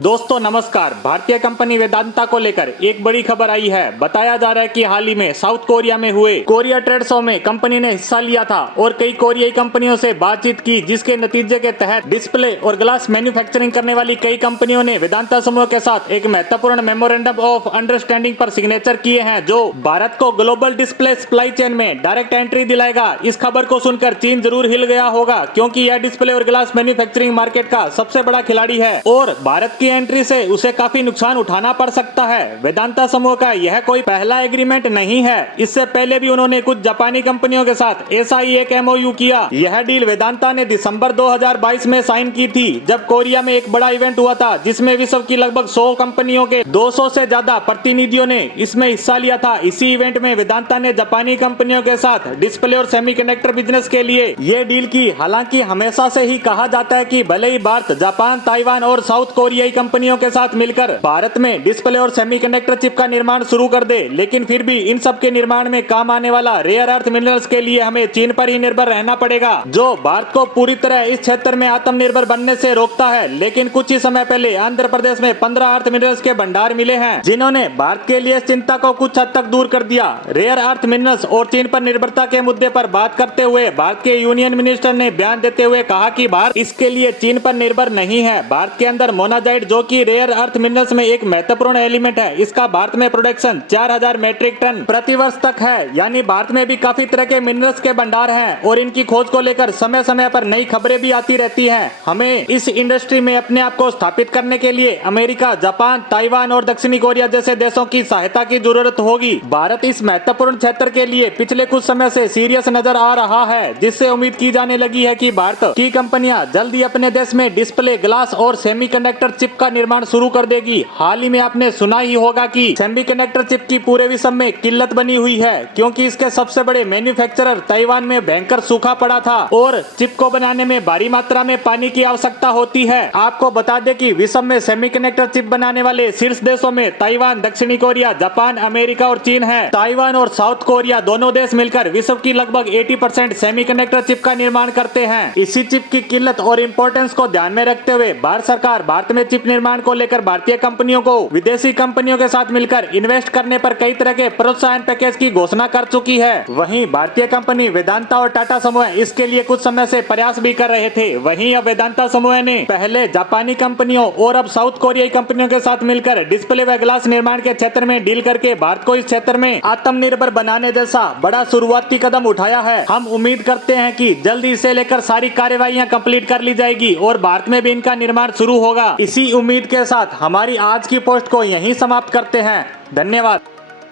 दोस्तों नमस्कार। भारतीय कंपनी वेदांता को लेकर एक बड़ी खबर आई है। बताया जा रहा है कि हाल ही में साउथ कोरिया में हुए कोरिया ट्रेड शो में कंपनी ने हिस्सा लिया था और कई कोरियाई कंपनियों से बातचीत की, जिसके नतीजे के तहत डिस्प्ले और ग्लास मैन्युफैक्चरिंग करने वाली कई कंपनियों ने वेदांता समूह के साथ एक महत्वपूर्ण मेमोरेंडम ऑफ अंडरस्टैंडिंग पर सिग्नेचर किए हैं, जो भारत को ग्लोबल डिस्प्ले सप्लाई चेन में डायरेक्ट एंट्री दिलाएगा। इस खबर को सुनकर चीन जरूर हिल गया होगा, क्योंकि यह डिस्प्ले और ग्लास मैन्युफैक्चरिंग मार्केट का सबसे बड़ा खिलाड़ी है और भारत की एंट्री से उसे काफी नुकसान उठाना पड़ सकता है। वेदांता समूह का यह कोई पहला एग्रीमेंट नहीं है। इससे पहले भी उन्होंने कुछ जापानी कंपनियों के साथ ऐसा ही एक एमओयू किया। यह डील वेदांता ने दिसंबर 2022 में साइन की थी, जब कोरिया में एक बड़ा इवेंट हुआ था, जिसमें विश्व की लगभग 100 कंपनियों के 200 से ज्यादा प्रतिनिधियों ने इसमें हिस्सा लिया था। इसी इवेंट में वेदांता ने जापानी कंपनियों के साथ डिस्प्ले और सेमीकंडक्टर बिजनेस के लिए ये डील की। हालांकि हमेशा से ही कहा जाता है कि भले ही भारत, जापान, ताइवान और साउथ कोरियाई कंपनियों के साथ मिलकर भारत में डिस्प्ले और सेमीकंडक्टर चिप का निर्माण शुरू कर दे, लेकिन फिर भी इन सब के निर्माण में काम आने वाला रेयर अर्थ मिनरल्स के लिए हमें चीन पर ही निर्भर रहना पड़ेगा, जो भारत को पूरी तरह इस क्षेत्र में आत्मनिर्भर बनने से रोकता है। लेकिन कुछ ही समय पहले आंध्र प्रदेश में 15 अर्थ मिनरल्स के भंडार मिले हैं, जिन्होंने भारत के लिए चिंता को कुछ हद तक दूर कर दिया। रेयर अर्थ मिनरल्स और चीन पर निर्भरता के मुद्दे पर बात करते हुए भारत के यूनियन मिनिस्टर ने बयान देते हुए कहा कि भारत इसके लिए चीन पर निर्भर नहीं है। भारत के अंदर मोनाजाइट, जो कि रेयर अर्थ मिनरल्स में एक महत्वपूर्ण एलिमेंट है, इसका भारत में प्रोडक्शन 4000 मेट्रिक टन प्रति वर्ष तक है। यानी भारत में भी काफी तरह के मिनरल्स के भंडार हैं और इनकी खोज को लेकर समय समय पर नई खबरें भी आती रहती हैं। हमें इस इंडस्ट्री में अपने आप को स्थापित करने के लिए अमेरिका, जापान, ताइवान और दक्षिणी कोरिया जैसे देशों की सहायता की जरूरत होगी। भारत इस महत्वपूर्ण क्षेत्र के लिए पिछले कुछ समय से सीरियस नजर आ रहा है, जिससे उम्मीद की जाने लगी है कि भारत की कंपनियां जल्द ही अपने देश में डिस्प्ले, ग्लास और सेमीकंडक्टर चिप का निर्माण शुरू कर देगी। हाल ही में आपने सुना ही होगा कि सेमीकंडक्टर चिप की पूरे विश्व में किल्लत बनी हुई है, क्योंकि इसके सबसे बड़े मैन्युफैक्चरर ताइवान में भयंकर सूखा पड़ा था और चिप को बनाने में भारी मात्रा में पानी की आवश्यकता होती है। आपको बता दें कि विश्व में सेमीकंडक्टर चिप बनाने वाले शीर्ष देशों में ताइवान, दक्षिणी कोरिया, जापान, अमेरिका और चीन है। ताइवान और साउथ कोरिया दोनों देश मिलकर विश्व की लगभग 80% सेमीकंडक्टर चिप का निर्माण करते हैं। इसी चिप की किल्लत और इम्पोर्टेंस को ध्यान में रखते हुए भारत सरकार भारत में चिप निर्माण को लेकर भारतीय कंपनियों को विदेशी कंपनियों के साथ मिलकर इन्वेस्ट करने पर कई तरह के प्रोत्साहन पैकेज की घोषणा कर चुकी है। वहीं भारतीय कंपनी वेदांता और टाटा समूह इसके लिए कुछ समय से प्रयास भी कर रहे थे। वहीं अब वेदांता समूह ने पहले जापानी कंपनियों और अब साउथ कोरियाई कंपनियों के साथ मिलकर डिस्प्ले व ग्लास निर्माण के क्षेत्र में डील करके भारत को इस क्षेत्र में आत्मनिर्भर बनाने जैसा बड़ा शुरुआती कदम उठाया है। हम उम्मीद करते हैं कि जल्दी इसे लेकर सारी कार्यवाहियां कंप्लीट कर ली जाएगी और भारत में भी इनका निर्माण शुरू होगा। इसी उम्मीद के साथ हमारी आज की पोस्ट को यहीं समाप्त करते हैं। धन्यवाद।